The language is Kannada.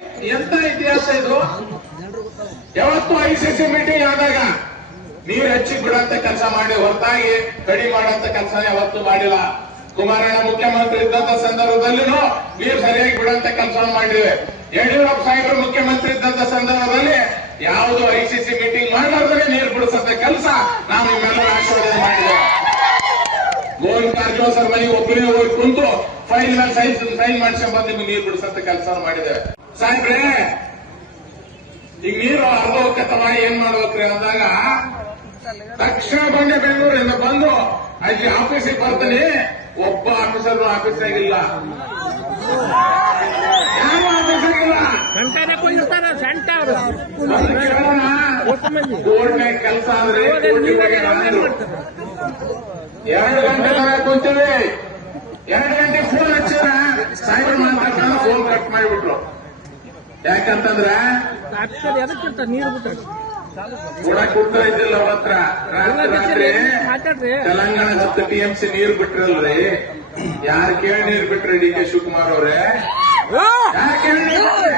ಎಂತ ಇತಿಹಾಸ ಇದು? ಯಾವತ್ತು ಐಸಿಸಿ ಮೀಟಿಂಗ್ ಆದಾಗ ನೀರು ಹೆಚ್ಚಿ ಬಿಡಂತ ಕೆಲಸ ಮಾಡಿ ಹೊರತಾಗಿ ಕಡಿಮೆ ಮಾಡಂತ ಕೆಲಸ ಯಾವತ್ತು ಮಾಡಿಲ್ಲ. ಕುಮಾರಣ್ಣ ಮುಖ್ಯಮಂತ್ರಿ ಇದ್ದಂತ ಸಂದರ್ಭದಲ್ಲಿನೂ ನೀರು ಸರಿಯಾಗಿ ಬಿಡಂತ ಕೆಲಸ ಮಾಡಿವೆ. ಯಡಿಯೂರಪ್ಪ ಸಾಹೇಬರು ಮುಖ್ಯಮಂತ್ರಿ ಇದ್ದಂತ ಸಂದರ್ಭದಲ್ಲಿ ಯಾವುದು ಐಸಿಸಿ ಮೀಟಿಂಗ್ ಮಾಡಲಾರ್ದೇ ನೀರು ಬಿಡಿಸಂತ ಕೆಲಸ ನಾವು ನಿಮ್ಮೆಲ್ಲರ ಆಶೀರ್ವಾದ ಮಾಡಿದ್ದೇವೆ. ಗೋವಿಂದ ಕಾರಜೋಳ ಸರ್ ಮನೆಗೆ ಒಬ್ಬರೇ ಹೋಗಿ ಕುಂತು ಫೈಲ್ ಮೇಲೆ ಸೈನ್ ಮಾಡಿಸ್ಕೊಂಡ್ ಬಂದು ನಿಮ್ಗೆ ನೀರು ಬಿಡಿಸಂತ ಕೆಲಸ ಮಾಡಿದ್ದೇವೆ. ಸಾಹೇಬ್ರೆ, ಈಗ ನೀರು ಅರ್ಧ ಹೋಗ್ತಮ್ಮ, ಏನ್ ಮಾಡ್ಬೇಕ್ರಿ ಅಂದಾಗ ತಕ್ಷಣ ಬಂದೆ ಬೆಂಗಳೂರಿಂದ ಬಂದು ಅಲ್ಲಿ ಆಫೀಸಿಗೆ ಬರ್ತಾನೆ. ಒಬ್ಬ ಆಫೀಸರ್ ಆಫೀಸಾಗಿಲ್ಲ, ಯಾರು ಆಫೀಸಾಗಿಲ್ಲ. ಕೋರ್ಟ್ನಾಗ ಕೆಲಸ ಅಂದ್ರೆ 2 ಗಂಟೆ ತನಕ ಕುಂತೀವಿ. 2 ಗಂಟೆ ಫೋನ್ ಹಚ್ಚಿದ್ರ ಸಾಹೇಬ್ರು ಮಾತಾಡ್ಕೊಂಡು ಫೋನ್ ಕಟ್ ಮಾಡಿಬಿಟ್ರು. ಯಾಕಂತಂದ್ರ ಕೂಡ ಕೊಡ್ತಾ ಇದ್ದಿಲ್ಲ ಅವ್ರ ಹತ್ರ. ರಾತ್ರಿ ತೆಲಂಗಾಣ 10 TMC ನೀರು ಬಿಟ್ರಲ್ರಿ. ಯಾರು ಕೇಳಿ ನೀರು ಬಿಟ್ರಿ? ಡಿ ಕೆ ಶಿವಕುಮಾರ್ ಅವ್ರೆ, ಯಾರು ಕೇಳಿ ನೀರು ಬಿಟ್ರಿ?